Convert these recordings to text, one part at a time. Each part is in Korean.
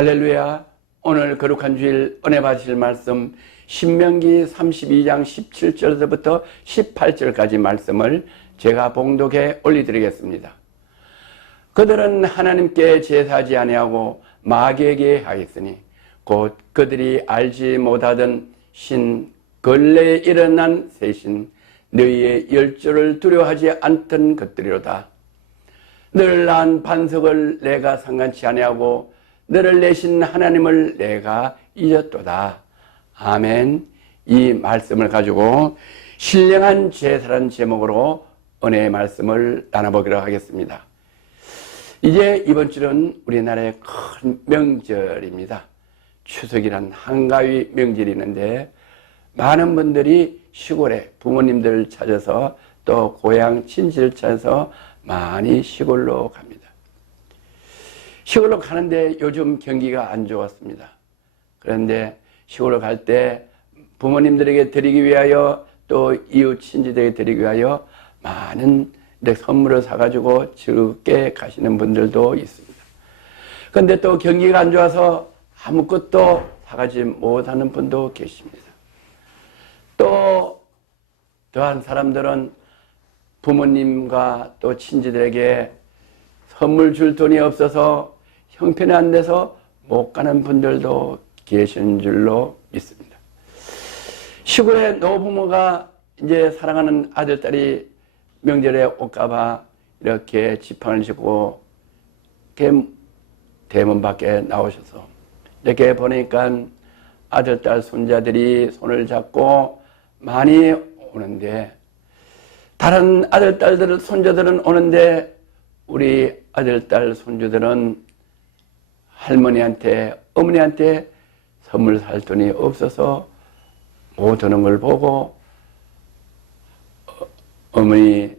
할렐루야. 오늘 거룩한 주일 은혜 받으실 말씀 신명기 32장 17절부터 18절까지 말씀을 제가 봉독해 올려드리겠습니다. 그들은 하나님께 제사하지 아니하고 마귀에게 하였으니 곧 그들이 알지 못하던 신 근래에 일어난 새신 너희의 열조를 두려워하지 않던 것들이로다. 늘 낳은 반석을 내가 상관치 아니하고 너를 내신 하나님을 내가 잊었도다. 아멘. 이 말씀을 가지고 신령한 제사라는 제목으로 은혜의 말씀을 나눠보기로 하겠습니다. 이제 이번 주는 우리나라의 큰 명절입니다. 추석이란 한가위 명절이 있는데 많은 분들이 시골에 부모님들 찾아서 또 고향 친지를 찾아서 많이 시골로 갑니다. 시골로 가는데 요즘 경기가 안 좋았습니다. 그런데 시골로 갈 때 부모님들에게 드리기 위하여 또 이웃 친지들에게 드리기 위하여 많은 선물을 사가지고 즐겁게 가시는 분들도 있습니다. 그런데 또 경기가 안 좋아서 아무것도 사가지 못하는 분도 계십니다. 또 또한 사람들은 부모님과 또 친지들에게 선물 줄 돈이 없어서 형편이 안 돼서 못 가는 분들도 계시는 줄로 믿습니다. 시골의 노부모가 이제 사랑하는 아들, 딸이 명절에 올까봐 이렇게 지팡이를 짚고 대문 밖에 나오셔서 이렇게 보니까 아들, 딸, 손자들이 손을 잡고 많이 오는데 다른 아들, 딸들, 손자들은 오는데 우리 아들, 딸, 손주들은 할머니한테, 어머니한테 선물 살 돈이 없어서 못 오는 걸 보고 어머니,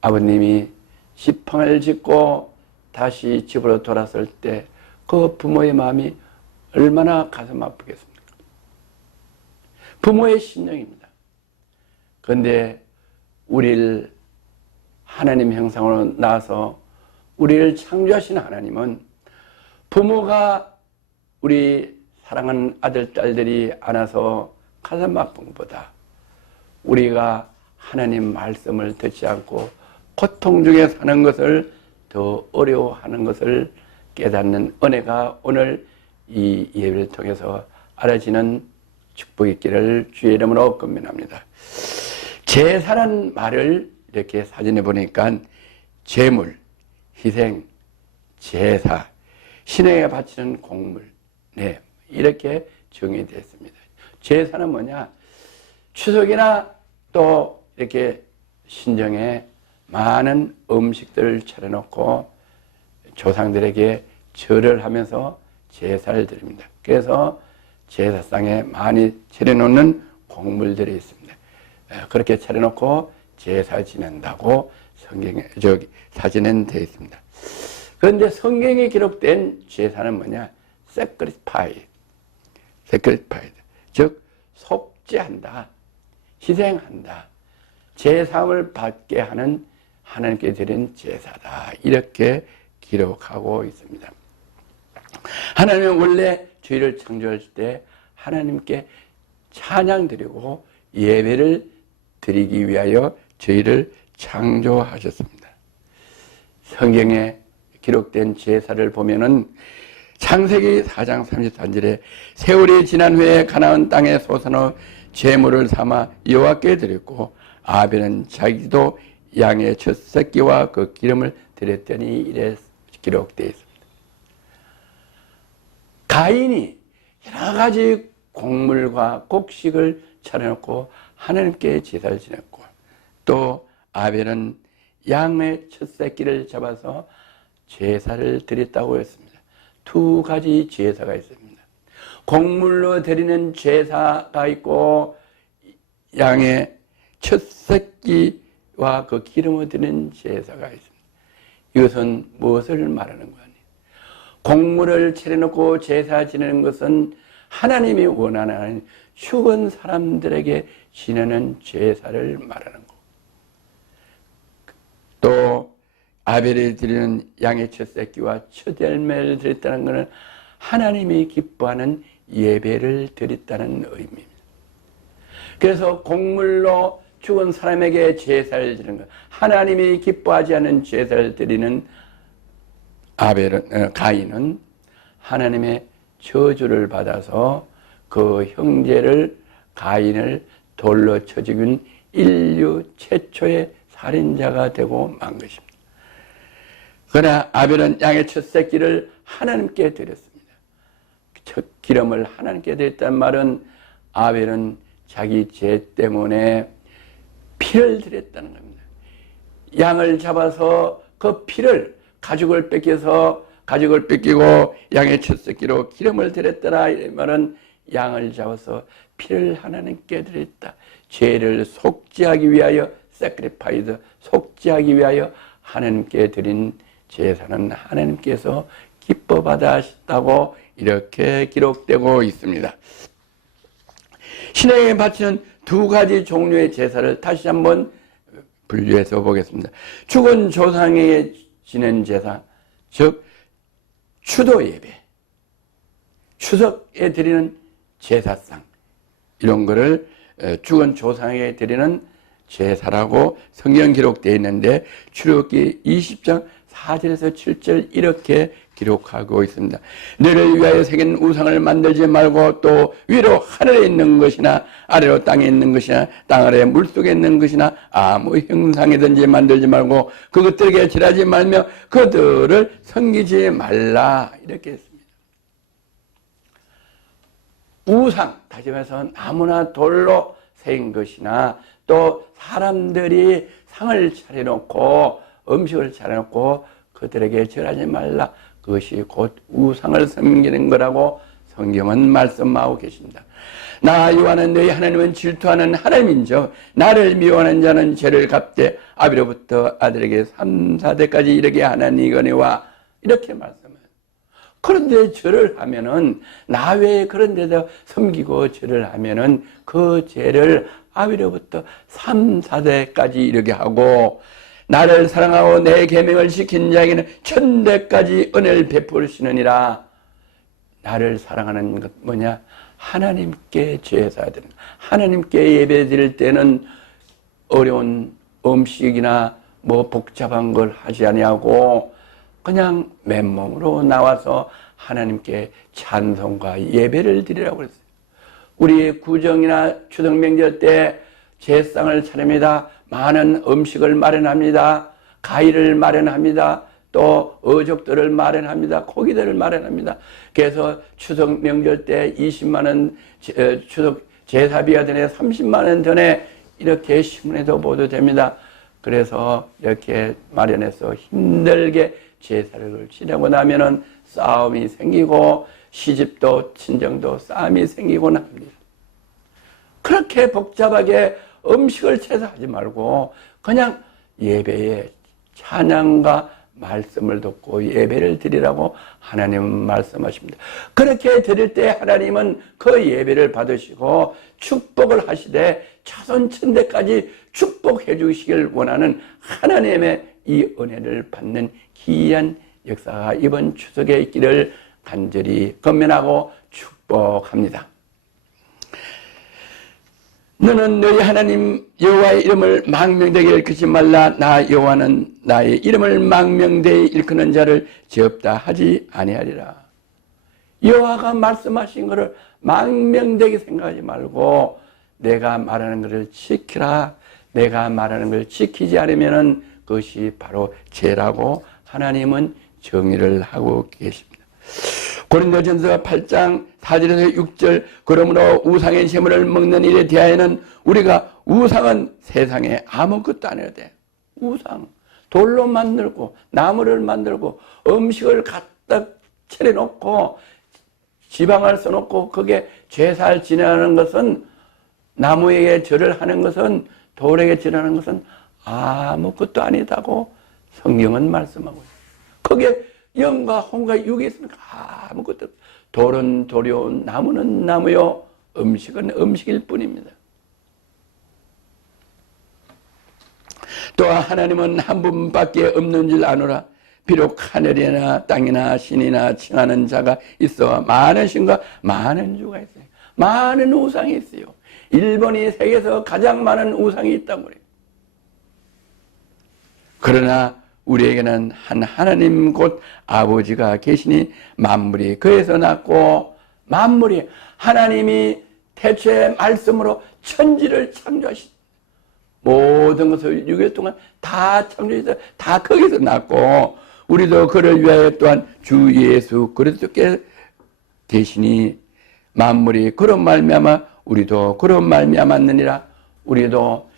아버님이 지팡이를 짚고 다시 집으로 돌아설 때 그 부모의 마음이 얼마나 가슴 아프겠습니까? 부모의 심령입니다. 그런데 우리를 하나님 형상으로 낳아서 우리를 창조하신 하나님은 부모가 우리 사랑하는 아들, 딸들이 안아서 가슴 아픈 것보다 우리가 하나님 말씀을 듣지 않고 고통 중에 사는 것을 더 어려워하는 것을 깨닫는 은혜가 오늘 이 예배를 통해서 알아지는 축복이 있기를 주의 이름으로 권면합니다. 제사란 말을 이렇게 사진에 보니까 제물, 희생, 제사, 신에게 바치는 곡물, 네, 이렇게 정의되어 있습니다. 제사는 뭐냐? 추석이나 또 이렇게 신정에 많은 음식들을 차려놓고 조상들에게 절을 하면서 제사를 드립니다. 그래서 제사상에 많이 차려놓는 곡물들이 있습니다. 그렇게 차려놓고 제사 지낸다고 성경에 사진에는 되어 있습니다. 그런데 성경에 기록된 제사는 뭐냐? sacrifice, 즉 속죄한다, 희생한다, 제사함을 받게 하는 하나님께 드린 제사다, 이렇게 기록하고 있습니다. 하나님은 원래 저희를 창조하실 때 하나님께 찬양 드리고 예배를 드리기 위하여 저희를 창조하셨습니다. 성경에 기록된 제사를 보면은 창세기 4장 33절에 세월이 지난 후에 가나안 땅의 소산의 제물을 삼아 여호와께 드렸고 아벨은 자기도 양의 첫 새끼와 그 기름을 드렸더니 이래 기록되어 있습니다. 가인이 여러 가지 곡물과 곡식을 차려놓고 하나님께 제사를 지냈고 또 아벨은 양의 첫 새끼를 잡아서 제사를 드렸다고 했습니다. 두 가지 제사가 있습니다. 곡물로 드리는 제사가 있고 양의 첫 새끼와 그 기름을 드리는 제사가 있습니다. 이것은 무엇을 말하는 거냐? 곡물을 차려놓고 제사 지내는 것은 하나님이 원하는 죽은 사람들에게 지내는 제사를 말하는 거고, 또 아벨이 드리는 양의 첫 새끼와 첫 열매를 드렸다는 것은 하나님이 기뻐하는 예배를 드렸다는 의미입니다. 그래서 곡물로 죽은 사람에게 제사를 드리는 것, 하나님이 기뻐하지 않는 제사를 드리는 가인은 하나님의 저주를 받아서 그 형제를, 가인을 돌로 쳐 죽인 인류 최초의 살인자가 되고 만 것입니다. 그러나 아벨은 양의 첫 새끼를 하나님께 드렸습니다. 첫 기름을 하나님께 드렸다는 말은 아벨은 자기 죄 때문에 피를 드렸다는 겁니다. 양을 잡아서 그 피를 가죽을 뺏기고 양의 첫 새끼로 기름을 드렸더라. 이 말은 양을 잡아서 피를 하나님께 드렸다. 죄를 속죄하기 위하여 sacrifice, 속죄하기 위하여 하나님께 드린 제사는 하나님께서 기뻐 받으셨다고 이렇게 기록되고 있습니다. 신에게 바치는 두 가지 종류의 제사를 다시 한번 분류해서 보겠습니다. 죽은 조상에게 지낸 제사, 즉 추도 예배, 추석에 드리는 제사상, 이런 거를 죽은 조상에게 드리는 제사라고 성경 기록되어 있는데 출애굽기 20장 4절에서 7절 이렇게 기록하고 있습니다. 너를 위하여 새긴 우상을 만들지 말고 또 위로 하늘에 있는 것이나 아래로 땅에 있는 것이나 땅 아래 물속에 있는 것이나 아무 형상이든지 만들지 말고 그것들에게 절하지 말며 그들을 섬기지 말라, 이렇게 했습니다. 우상, 다시 말해서 나무나 돌로 새긴 것이나 또 사람들이 상을 차려놓고 음식을 차려놓고 그들에게 절하지 말라, 그것이 곧 우상을 섬기는 거라고 성경은 말씀하고 계십니다. 나 여호와는 너희 하나님은 질투하는 하나님인즉 나를 미워하는 자는 죄를 갚되 아비로부터 아들에게 3, 4대까지 이르게 하나니거니와, 이렇게 말씀해요. 그런데 절을 하면은 나 외에 그런 데다 섬기고 절을 하면은 그 죄를 아비로부터 3, 4대까지 이르게 하고 나를 사랑하고 내 계명을 지킨 자에게는 1000대까지 은혜를 베푸시느니라. 나를 사랑하는 것 뭐냐? 하나님께 제사 드리는, 하나님께 예배 드릴 때는 어려운 음식이나 뭐 복잡한 걸 하지 아니하고 그냥 맨몸으로 나와서 하나님께 찬송과 예배를 드리라고 그랬어요. 우리 구정이나 추석 명절 때 제상을 차립니다. 많은 음식을 마련합니다. 가위를 마련합니다. 또 어족들을 마련합니다. 고기들을 마련합니다. 그래서 추석 명절 때 20만 원 추석 제사비가 드네 30만 원 전에 이렇게 신문에도 보도됩니다. 그래서 이렇게 마련해서 힘들게 제사를 지내고 나면은 싸움이 생기고 시집도 친정도 싸움이 생기곤 합니다. 그렇게 복잡하게 음식을 제사하지 말고 그냥 예배에 찬양과 말씀을 듣고 예배를 드리라고 하나님은 말씀하십니다. 그렇게 드릴 때 하나님은 그 예배를 받으시고 축복을 하시되 자손 천대까지 축복해 주시길 원하는 하나님의 이 은혜를 받는 기이한 역사가 이번 추석에 있기를 간절히 권면하고 축복합니다. 너는 너희 하나님 여호와의 이름을 망명되게 일컫지 말라. 나 여호와는 나의 이름을 망명되게 일컫는 자를 죄없다 하지 아니하리라. 여호와가 말씀하신 것을 망명되게 생각하지 말고 내가 말하는 것을 지키라. 내가 말하는 것을 지키지 않으면 그것이 바로 죄라고 하나님은 정의를 하고 계십니다. 고린도전서 8장 4절에서 6절 그러므로 우상의 제물을 먹는 일에 대하여는 우리가 우상은 세상에 아무것도 아니거든. 우상, 돌로 만들고 나무를 만들고 음식을 갖다 차려놓고 지방을 써놓고 거기에 제사를 지내는 것은 나무에게 절을 하는 것은 돌에게 절하는 것은 아무것도 아니다고 성경은 말씀하고 있어요. 거기에 영과 혼과 육이 있으니까 아무것도, 돌은 돌이요 나무는 나무요 음식은 음식일 뿐입니다. 또 하나님은 한 분밖에 없는 줄 아노라. 비록 하늘이나 땅이나 신이나 칭하는 자가 있어 많은 신과 많은 주가 있어요. 많은 우상이 있어요. 일본이 세계에서 가장 많은 우상이 있다고 그래요. 그러나 우리에게는 한 하나님 곧 아버지가 계시니 만물이 그에서 났고, 만물이 하나님이 태초의 말씀으로 천지를 창조하신 모든 것을 6일 동안 다 창조해서 다 거기서 났고, 우리도 그를 위하여 또한 주 예수 그리스도께 계시니 만물이 그런 말미암아 우리도 그런 말미암았느니라. 우리도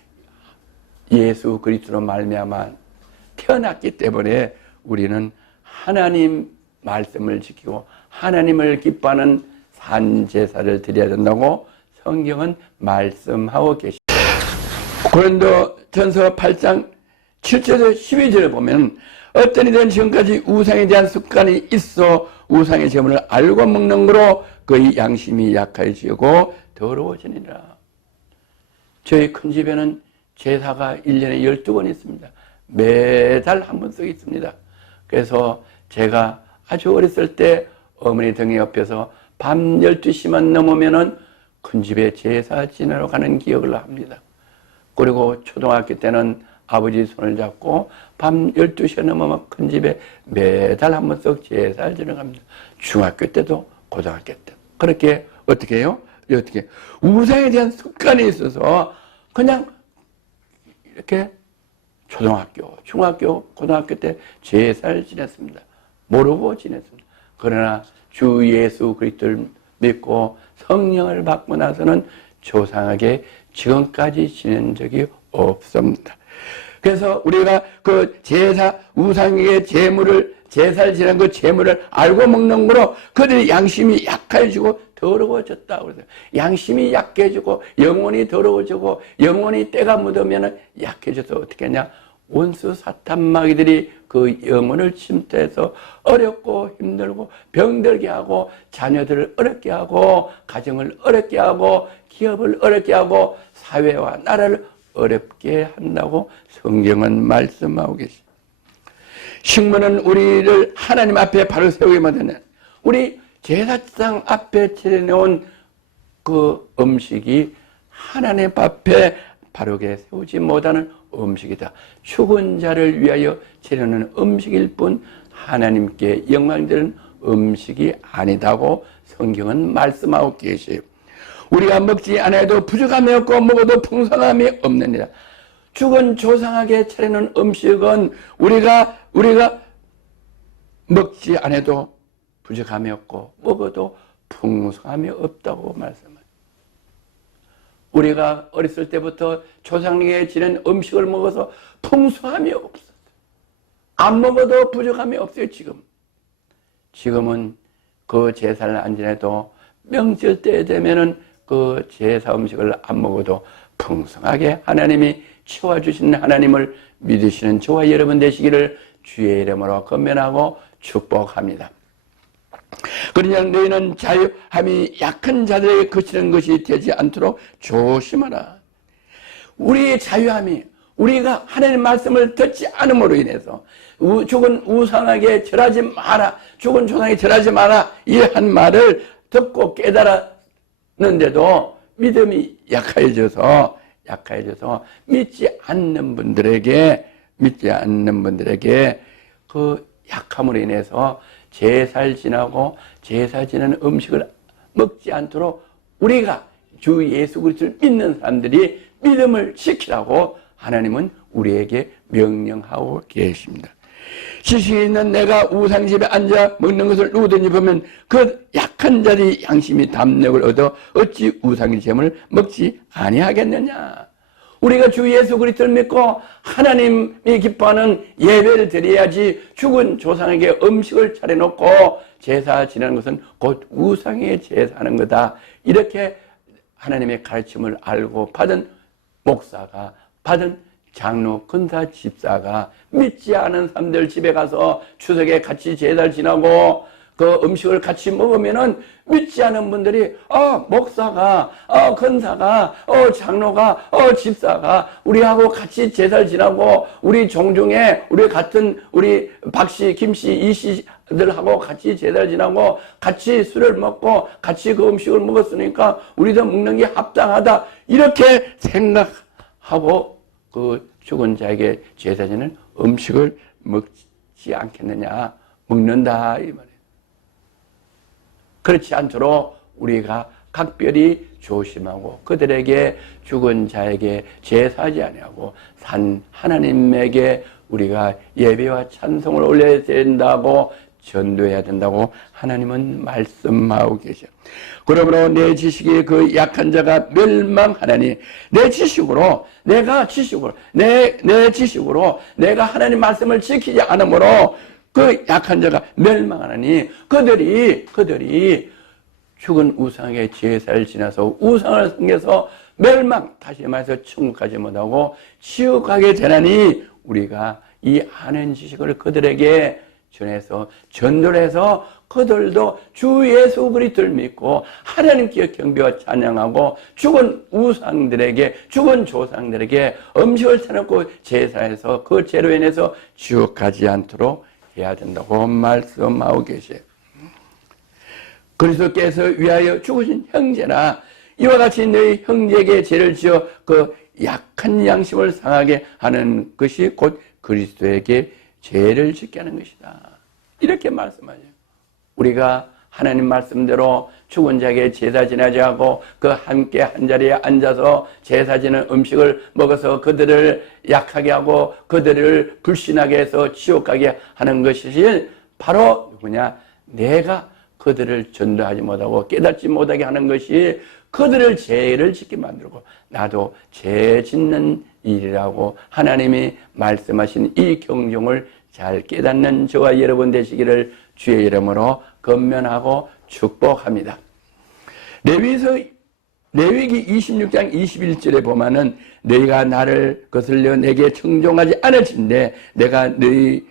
예수 그리스도로 말미암아 태어났기 때문에 우리는 하나님 말씀을 지키고 하나님을 기뻐하는 산제사를 드려야 된다고 성경은 말씀하고 계십니다. 고린도전서 8장 7절에서 12절을 보면 어떤 이든 지금까지 우상에 대한 습관이 있어 우상의 제물을 알고 먹는 거로 그의 양심이 약해지고 더러워지니라. 저희 큰 집에는 제사가 1년에 12번 있습니다. 매달 한 번씩 있습니다. 그래서 제가 아주 어렸을 때 어머니 등 옆에서 밤 12시만 넘으면은 큰 집에 제사 지내러 가는 기억을 합니다. 그리고 초등학교 때는 아버지 손을 잡고 밤 12시가 넘으면 큰 집에 매달 한 번씩 제사를 지내러 갑니다. 중학교 때도 고등학교 때. 그렇게 어떻게 해요? 어떻게 우상에 대한 습관이 있어서 그냥 이렇게 초등학교, 중학교, 고등학교 때 제사를 지냈습니다. 모르고 지냈습니다. 그러나 주 예수 그리스도를 믿고 성령을 받고 나서는 조상하게 지금까지 지낸 적이 없습니다. 그래서 우리가 그 제사, 우상의 제사를 지낸 그 제물을 알고 먹는 거로 그들의 양심이 약해지고 더러워졌다. 그래서 양심이 약해지고 영혼이 더러워지고 영혼이 때가 묻으면 약해져서 어떻게 하냐? 원수 사탄 마귀들이 그 영혼을 침투해서 어렵고 힘들고 병들게 하고 자녀들을 어렵게 하고 가정을 어렵게 하고 기업을 어렵게 하고 사회와 나라를 어렵게 한다고 성경은 말씀하고 계십니다. 식물은 우리를 하나님 앞에 바로 세우게 만드는 우리 제사장 앞에 차려놓은 그 음식이 하나님 앞에 바르게 세우지 못하는 음식이다. 죽은 자를 위하여 차려놓은 음식일 뿐 하나님께 영광되는 음식이 아니다고 성경은 말씀하고 계세요. 우리가 먹지 않아도 부족함이 없고 먹어도 풍성함이 없느니라. 죽은 조상에게 차리는 음식은 우리가 먹지 않아도 부족함이 없고 먹어도 풍성함이 없다고 말씀합니다. 우리가 어렸을 때부터 조상에게 지낸 음식을 먹어서 풍성함이 없었어요. 안 먹어도 부족함이 없어요. 지금은 그 제사를 안 지내도 명절 때 되면은 그 제사 음식을 안 먹어도 풍성하게 하나님이 채워주시는 하나님을 믿으시는 저와 여러분 되시기를 주의 이름으로 권면하고 축복합니다. 그러나 너희는 자유함이 약한 자들에게 그치는 것이 되지 않도록 조심하라. 우리의 자유함이 우리가 하나님 말씀을 듣지 않음으로 인해서 죽은 우상에게 절하지 마라, 죽은 조상에게 절하지 마라 이 한 말을 듣고 깨달았는데도 믿음이 약해져서 믿지 않는 분들에게 그 약함으로 인해서 제사를 지나고 제사 지내는 음식을 먹지 않도록 우리가 주 예수 그리스도를 믿는 사람들이 믿음을 지키라고 하나님은 우리에게 명령하고 계십니다. 지식이 있는 내가 우상집에 앉아 먹는 것을 누구든지 보면 그 약한 자들이 양심이 담력을 얻어 어찌 우상의 제물을 먹지 아니하겠느냐. 우리가 주 예수 그리스도를 믿고 하나님이 기뻐하는 예배를 드려야지 죽은 조상에게 음식을 차려놓고 제사 지내는 것은 곧 우상에 제사하는 거다. 이렇게 하나님의 가르침을 알고 받은 목사가, 받은 장로, 근사, 집사가 믿지 않은 사람들 집에 가서 추석에 같이 제사를 지내고 그 음식을 같이 먹으면은 믿지 않은 분들이 목사가 권사가 장로가 집사가 우리하고 같이 제사를 지나고 우리 종중에 우리 같은 우리 박씨 김씨 이씨들하고 같이 제사를 지나고 같이 술을 먹고 같이 그 음식을 먹었으니까 우리도 먹는 게 합당하다 이렇게 생각하고 그 죽은 자에게 제사 지는 음식을 먹지 않겠느냐 먹는다 이 말이에요. 그렇지 않도록 우리가 각별히 조심하고 그들에게 죽은 자에게 제사하지 아니하고 산 하나님에게 우리가 예배와 찬송을 올려야 된다고 전도해야 된다고 하나님은 말씀하고 계셔요. 그러므로 내 지식이 그 약한 자가 멸망하나니 내 지식으로 내가 하나님 말씀을 지키지 않으므로 그 약한 자가 멸망하나니 그들이 죽은 우상의 제사를 지나서 우상을 섬겨서 다시 말해서 천국 가지 못하고 지옥 가게 되나니 우리가 이 아는 지식을 그들에게 전해서 전도를 해서 그들도 주 예수 그리스도를 믿고 하나님께 경배와 찬양하고 죽은 우상들에게 죽은 조상들에게 음식을 차려놓고 제사해서 그 죄로 인해서 지옥 가지 않도록 해야 된다고 말씀하고 계세요. 그리스도께서 위하여 죽으신 형제나 이와 같이 너희 형제에게 죄를 지어 그 약한 양심을 상하게 하는 것이 곧 그리스도에게 죄를 짓게 하는 것이다. 이렇게 말씀하죠. 우리가 하나님 말씀대로 죽은 자에게 제사 지내지 하고 그 함께 한자리에 앉아서 제사 지는 음식을 먹어서 그들을 약하게 하고 그들을 불신하게 해서 지옥 가게 하는 것이 바로 누구냐? 내가 그들을 전도하지 못하고 깨닫지 못하게 하는 것이 그들을 죄를 짓게 만들고 나도 죄 짓는 일이라고 하나님이 말씀하신 이 경종을 잘 깨닫는 저와 여러분 되시기를 주의 이름으로 권면하고 축복합니다. 레위기 26장 21절에 보면은 너희가 나를 거슬려 내게 청종하지 않으신데 내가 너희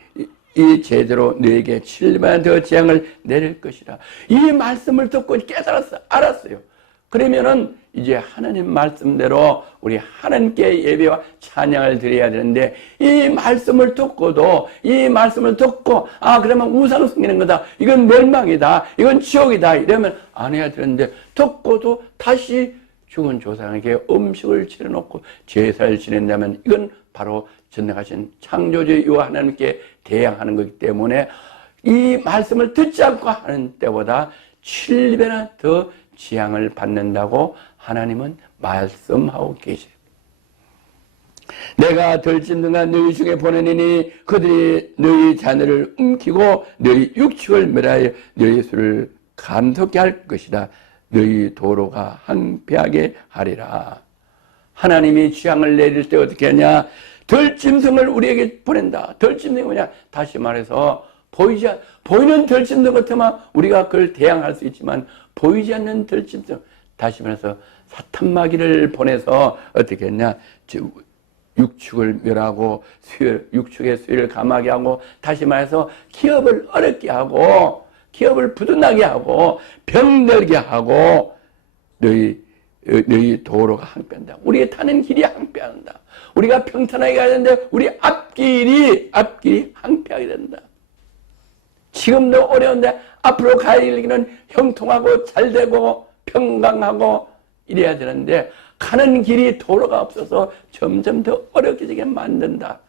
이 제대로 너에게 7만 더 재앙을 내릴 것이라. 이 말씀을 듣고 알았어요. 그러면은 이제 하나님 말씀대로 우리 하나님께 예배와 찬양을 드려야 되는데 이 말씀을 듣고 그러면 우상 섬기는 거다. 이건 멸망이다. 이건 지옥이다. 이러면 안 해야 되는데 듣고도 다시 죽은 조상에게 음식을 차려놓고 제사를 지낸다면 이건 바로 전능하신 창조주와 하나님께 대항하는 것이기 때문에 이 말씀을 듣지 않고 하는 때보다 7배나 더 재앙을 받는다고 하나님은 말씀하고 계세요. 내가 덜짐승한 너희 중에 보내니 그들이 너희 자녀를 움키고 너희 육축을 멸하여 너희 수를 감독게 할 것이다. 너희 도로가 항폐하게 하리라. 하나님이 재앙을 내릴 때 어떻게 하냐? 덜짐승을 우리에게 보낸다. 덜짐승이 뭐냐? 다시 말해서 보이는 덜짐승 같으면 우리가 그걸 대항할 수 있지만 보이지 않는 덜짐승, 다시 말해서 사탄마귀를 보내서 어떻게 했냐? 육축을 멸하고 육축의 수위를 감하게 하고 다시 말해서 기업을 어렵게 하고 기업을 부도나게 하고 병들게 하고 너희 도로가 항폐한다. 우리가 타는 길이 항폐한다. 우리가 평탄하게 가야 되는데 우리 앞길이 항폐하게 된다. 지금도 어려운데 앞으로 가야 할 길은 형통하고 잘되고 평강하고 이래야 되는데 가는 길이 도로가 없어서 점점 더 어렵게 만든다.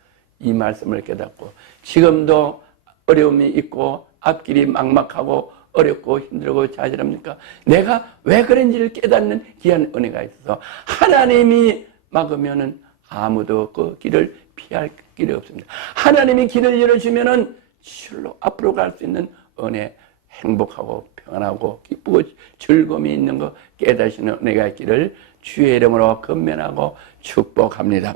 이 말씀을 깨닫고 지금도 어려움이 있고 앞길이 막막하고 어렵고 힘들고 좌절합니까? 내가 왜 그런지를 깨닫는 귀한 은혜가 있어서 하나님이 막으면은 아무도 그 길을 피할 길이 없습니다. 하나님이 길을 열어주면은 실로 앞으로 갈 수 있는 은혜, 행복하고 평안하고 기쁘고 즐거움이 있는 거 깨닫는 은혜가 있기를 주의 이름으로 권면하고 축복합니다.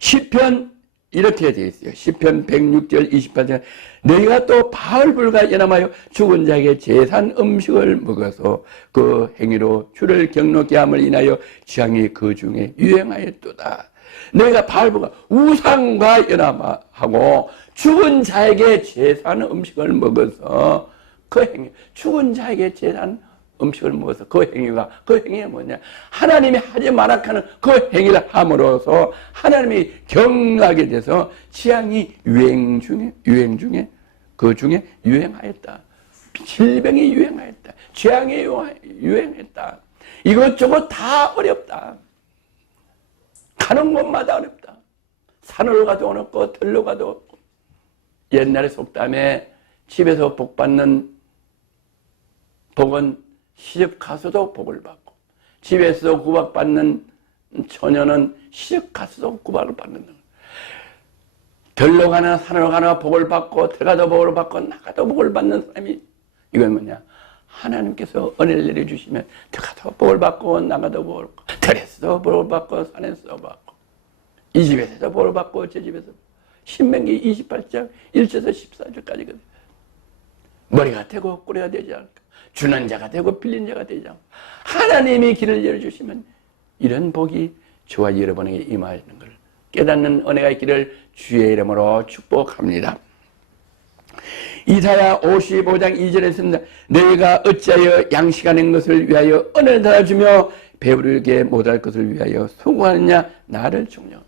시편 이렇게 되어 있어요. 시편 106절 28절 너희가 또 바알불과 연합하여 죽은 자에게 제산 음식을 먹어서 그 행위로 주를 경노케 함을 인하여 재앙이 그 중에 유행하였도다. 너희가 바알불과 우상과 연합하고 죽은 자에게 제산 음식을 먹어서 그 행위, 죽은 자에게 제단 음식을 먹어서 그 행위가 뭐냐? 하나님이 하지 말아 하는 그 행위를 함으로써 하나님이 경하게 돼서 재앙이 유행 중에 그 중에 유행하였다. 질병이 유행하였다. 재앙이 유행했다. 이것저것 다 어렵다. 가는 곳마다 어렵다. 산으로 가도 어렵고 들로 가도 어렵고. 옛날에 속담에 집에서 복 받는 복은 시집 가서도 복을 받고, 집에서 구박받는 처녀는 시집 가서도 구박을 받는다. 들로 가나 산으로 가나 복을 받고, 들어가도 복을 받고, 나가도 복을 받는 사람이, 이건 뭐냐? 하나님께서 은혜를 내려주시면 들어가도 복을 받고, 나가도 복을 받고, 들에서도 복을 받고, 산에서도 받고, 이 집에서도 복을 받고, 저 집에서. 신명기 28장 1절에서 14절까지거든. 머리가 되고 꼬리가 되지 않을까? 주는 자가 되고 빌린 자가 되지 않고, 하나님이 길을 열어주시면 이런 복이 저와 여러분에게 임하시는 걸 깨닫는 은혜가 있기를 주의 이름으로 축복합니다. 이사야 55장 2절에 있습니다. 너희가 어찌하여 양식하는 것을 위하여 은혜를 달아주며 배부르게 못할 것을 위하여 수고하느냐? 나를 청정.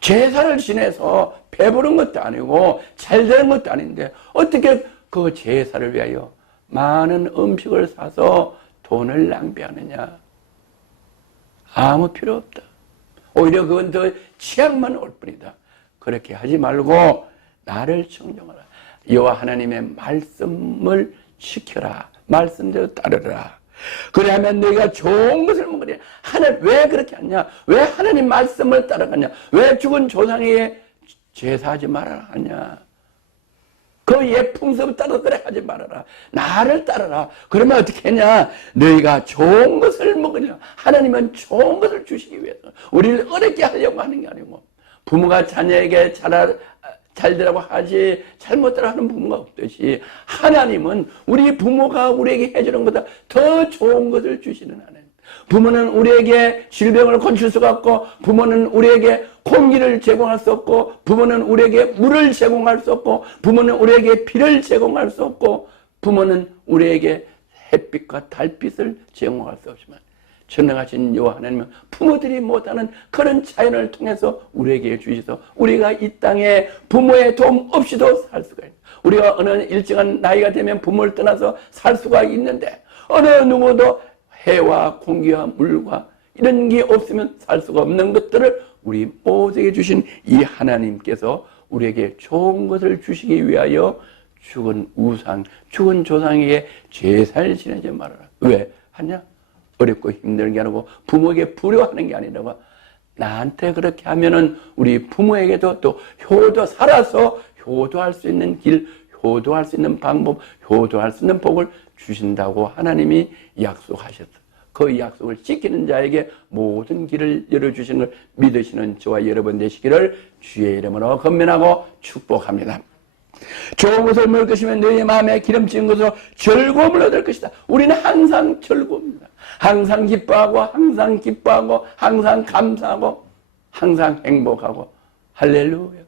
제사를 지내서 배부른 것도 아니고 잘 되는 것도 아닌데 어떻게 그 제사를 위하여 많은 음식을 사서 돈을 낭비하느냐? 아무 필요 없다. 오히려 그건 더 취향만 올 뿐이다. 그렇게 하지 말고 나를 청정하라. 여호와 하나님의 말씀을 지켜라. 말씀대로 따르라. 그래야만 너희가 좋은 것을 먹으리라. 하나님 왜 그렇게 하냐? 왜 하나님 말씀을 따라가냐? 왜 죽은 조상에게 제사하지 말아라 하냐? 그 예풍습 따라 그래 하지 말아라. 나를 따라라. 그러면 어떻게 하냐? 너희가 좋은 것을 먹으리라. 하나님은 좋은 것을 주시기 위해서 우리를 어렵게 하려고 하는 게 아니고, 부모가 자녀에게 잘 되라고 하지 잘못되라고 하는 부모가 없듯이 하나님은 우리 부모가 우리에게 해주는 것보다 더 좋은 것을 주시는 하나님. 부모는 우리에게 질병을 건칠 수가 없고, 부모는 우리에게 공기를 제공할 수 없고, 부모는 우리에게 물을 제공할 수 없고, 부모는 우리에게 비를 제공할 수 없고, 부모는 우리에게 햇빛과 달빛을 제공할 수 없지만 전능하신 여호와 하나님은 부모들이 못하는 그런 자연을 통해서 우리에게 주셔서 우리가 이 땅에 부모의 도움 없이도 살 수가 있다. 우리가 어느 일정한 나이가 되면 부모를 떠나서 살 수가 있는데, 어느 누구도 해와 공기와 물과 이런 게 없으면 살 수가 없는 것들을 우리 모두에게 주신 이 하나님께서 우리에게 좋은 것을 주시기 위하여 죽은 우상, 죽은 조상에게 제사를 지내지 말아라. 왜 하냐? 어렵고 힘든 게 아니고 부모에게 불효하는 게 아니라고. 나한테 그렇게 하면은 우리 부모에게도 또 살아서 효도할 수 있는 길, 효도할 수 있는 방법, 효도할 수 있는 복을 주신다고 하나님이 약속하셨어. 그 약속을 지키는 자에게 모든 길을 열어주신 걸 믿으시는 저와 여러분 되시기를 주의 이름으로 건면하고 축복합니다. 좋은 것을 먹을 것이면 너희 마음에 기름진 것으로 즐거움을 얻을 것이다. 우리는 항상 즐거움입니다. 항상 기뻐하고 항상 감사하고 항상 행복하고 할렐루야.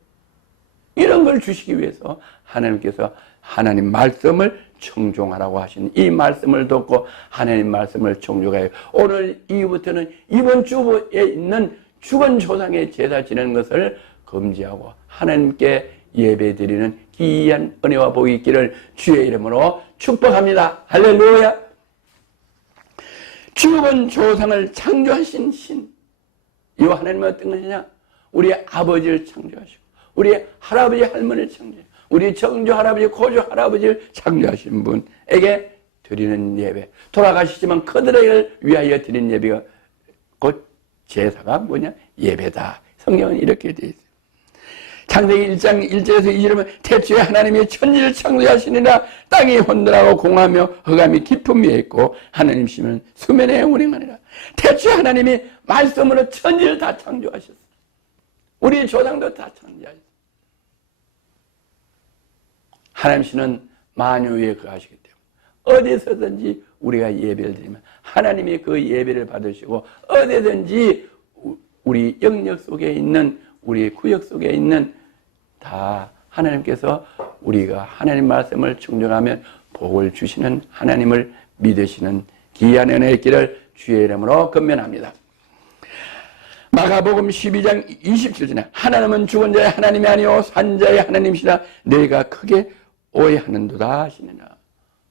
이런 걸 주시기 위해서 하나님께서 하나님 말씀을 청종하라고 하신 이 말씀을 듣고 하나님 말씀을 청종하여 오늘 이후부터는 이번 주에 있는 죽은 조상의 제사 지내는 것을 금지하고 하나님께 예배드리는 귀한 은혜와 복이 있기를 주의 이름으로 축복합니다. 할렐루야. 죽은 조상을 창조하신 신, 이 하나님은 어떤 것이냐? 우리 아버지를 창조하시고 우리 할아버지 할머니를 창조하시고 우리 정조 할아버지 고조 할아버지를 창조하신 분에게 드리는 예배, 돌아가시지만 그들을 위하여 드리는 예배가 곧 제사가 뭐냐? 예배다. 성경은 이렇게 되어 있어요. 창세기 1장 1절에서 2절에 태초에 하나님이 천지를 창조하시니라. 땅이 혼돈하고 공하며 흑암이 깊음 위에 있고 하나님이시면 수면에 운행하니라. 태초에 하나님이 말씀으로 천지를 다 창조하셨어요. 우리 조상도 다 창조하셨어요. 하나님이시는 만유 위에 거하시기 때문에 어디서든지 우리가 예배를 드리면 하나님이 그 예배를 받으시고, 어디든지 우리 영역 속에 있는, 우리 구역 속에 있는 다 하나님께서 우리가 하나님 말씀을 충정하면 복을 주시는 하나님을 믿으시는 귀한 은혜의 있기를 주의 이름으로 권면합니다. 마가복음 12장 27절에 하나님은 죽은 자의 하나님이 아니요 산 자의 하나님이시라 너희가 크게 오해하는도다 하시느니라.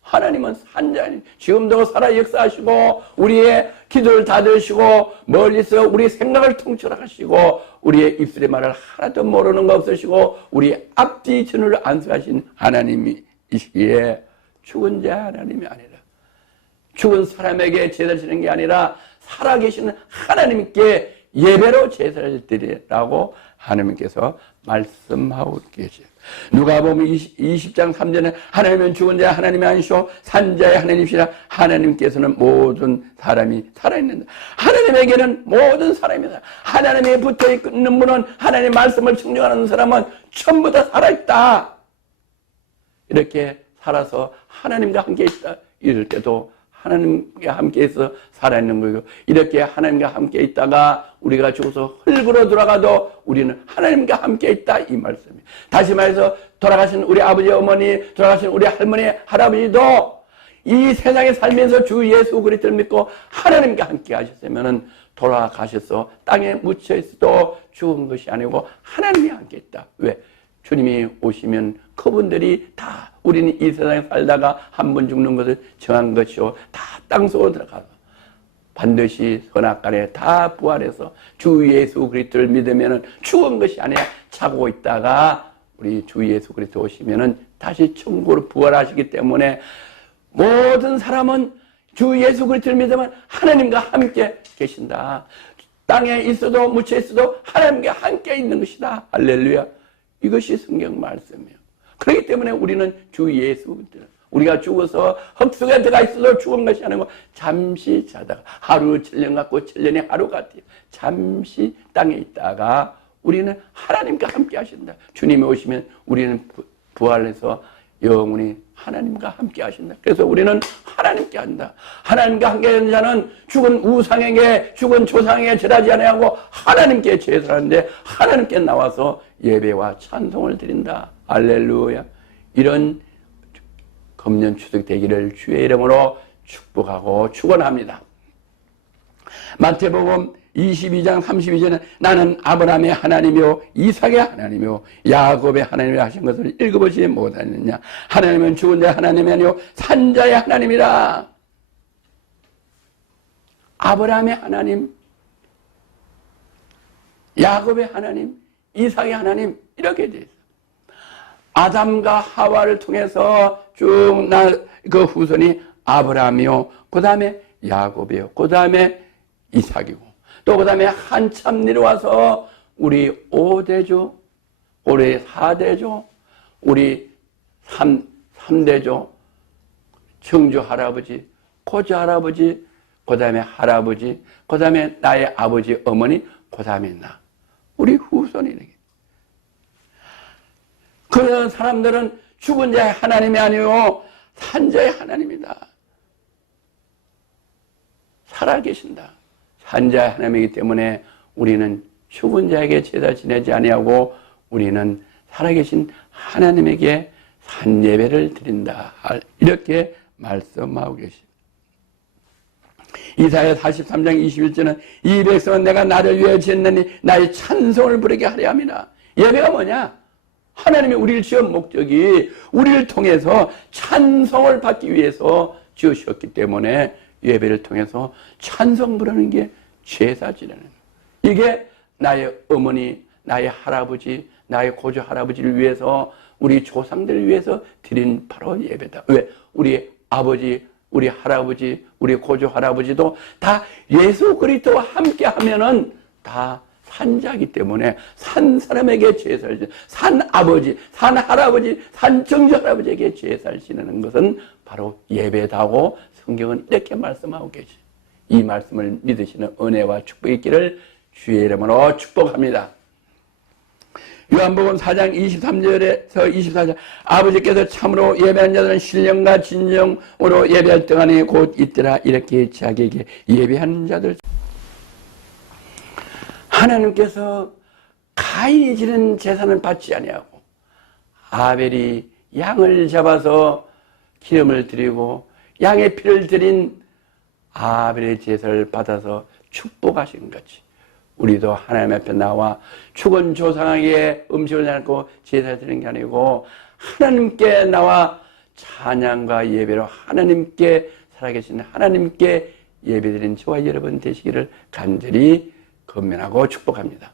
하나님은 산 자님, 지금도 살아 역사하시고 우리의 기도를 다 들으시고 멀리서 우리의 생각을 통찰하시고 우리의 입술의 말을 하나도 모르는 거 없으시고 우리의 앞뒤 전후를 안수하신 하나님이시기에 죽은 자 하나님이 아니라 죽은 사람에게 제사를 지는 게 아니라 살아계시는 하나님께 예배로 제사를 드리라고 하나님께서 말씀하고 계세요. 누가복음 20장 3절에 하나님은 죽은 자 하나님이 아니시오 산 자의 하나님이시라 하나님께서는 모든 사람이 살아있는다. 하나님에게는 모든 사람이다. 하나님이 붙어있는 분은 하나님의 말씀을 청정하는 사람은 전부 다 살아있다. 이렇게 살아서 하나님과 함께 있다. 이럴 때도 하나님과 함께 있어 살아있는 거고 이렇게 하나님과 함께 있다가 우리가 죽어서 흙으로 돌아가도 우리는 하나님과 함께 있다 이 말씀이에요. 다시 말해서 돌아가신 우리 아버지 어머니 돌아가신 우리 할머니 할아버지도 이 세상에 살면서 주 예수 그리스도를 믿고 하나님과 함께 하셨으면 돌아가셔서 땅에 묻혀 있어도 죽은 것이 아니고 하나님과 함께 있다. 왜? 주님이 오시면 그분들이 다 우리는 이 세상에 살다가 한 번 죽는 것을 정한 것이요 다 땅속으로 들어가고 반드시 선악간에 다 부활해서 주 예수 그리스도를 믿으면 죽은 것이 아니라 자고 있다가 우리 주 예수 그리스도 오시면 다시 천국으로 부활하시기 때문에 모든 사람은 주 예수 그리스도를 믿으면 하나님과 함께 계신다. 땅에 있어도 묻혀 있어도 하나님과 함께 있는 것이다. 할렐루야. 이것이 성경 말씀이에요. 그렇기 때문에 우리는 주 예수 우리가 죽어서 흙 속에 들어가 있어도 죽은 것이 아니고 잠시 자다가 하루 7년 같고 7년이 하루 같아요. 잠시 땅에 있다가 우리는 하나님과 함께 하신다. 주님이 오시면 우리는 부활해서 영원히 하나님과 함께 하신다. 그래서 우리는 하나님께 한다. 하나님과 함께 하는 자는 죽은 우상에게 죽은 조상에게 절하지 아니하고 하나님께 제사하는데 하나님께 나와서 예배와 찬송을 드린다. 할렐루야. 이런 금년 추석 되기를 주의 이름으로 축복하고 축원합니다. 마태복음 22장 32절에 나는 아브라함의 하나님이요 이삭의 하나님이요 야곱의 하나님이라 하신 것을 읽어보지 못하느냐. 하나님은 죽은 자의 하나님이 아니요 산 자의 하나님이라. 아브라함의 하나님, 야곱의 하나님, 이삭의 하나님 이렇게 되어 있어요. 아담과 하와를 통해서 쭉 그 후손이 아브라함이요 그 다음에 야곱이요 그 다음에 이삭이고 또 그 다음에 한참 내려와서 우리 5대조, 우리 4대조, 우리 3대조, 청주 할아버지, 고조 할아버지, 그 다음에 할아버지, 그 다음에 나의 아버지, 어머니, 그 다음에 나. 우리 후손이네. 그런 사람들은 죽은 자의 하나님이 아니요 산 자의 하나님이다. 살아계신다. 산 자의 하나님이기 때문에 우리는 죽은 자에게 제사 지내지 아니하고 우리는 살아계신 하나님에게 산 예배를 드린다. 이렇게 말씀하고 계십니다. 이사야 43장 21절은 이 백성은 내가 나를 위하여 지었느니 나의 찬송을 부르게 하려 함이라. 예배가 뭐냐? 하나님이 우리를 지은 목적이 우리를 통해서 찬송을 받기 위해서 지으셨기 때문에 예배를 통해서 찬송 부르는 게 제사 지내는 거예요. 이게 나의 어머니, 나의 할아버지, 나의 고조 할아버지를 위해서 우리 조상들을 위해서 드린 바로 예배다. 왜? 우리 아버지, 우리 할아버지, 우리 고조 할아버지도 다 예수 그리스도와 함께 하면은 다 산자기 때문에 산 사람에게 제사를 산 아버지, 산 할아버지, 산 정조 할아버지에게 제사를 지내는 것은 바로 예배다고 성경은 이렇게 말씀하고 계시죠. 이 말씀을 믿으시는 은혜와 축복이 있기를 주의 이름으로 축복합니다. 요한복음 4장 23절에서 24절 아버지께서 참으로 예배한 자들은 신령과 진정으로 예배할 동안에 곧 있더라. 이렇게 자기에게 예배하는 자들 하나님께서 가인이 지는 제사는 받지 아니하고 아벨이 양을 잡아서 기름을 드리고 양의 피를 드린 아벨의 제사를 받아서 축복하신 거지. 우리도 하나님 앞에 나와 죽은 조상에게 음식을 나누고 제사를 드리는 게 아니고 하나님께 나와 찬양과 예배로 하나님께 살아계신 하나님께 예배드린 저와 여러분 되시기를 간절히 건면하고 축복합니다.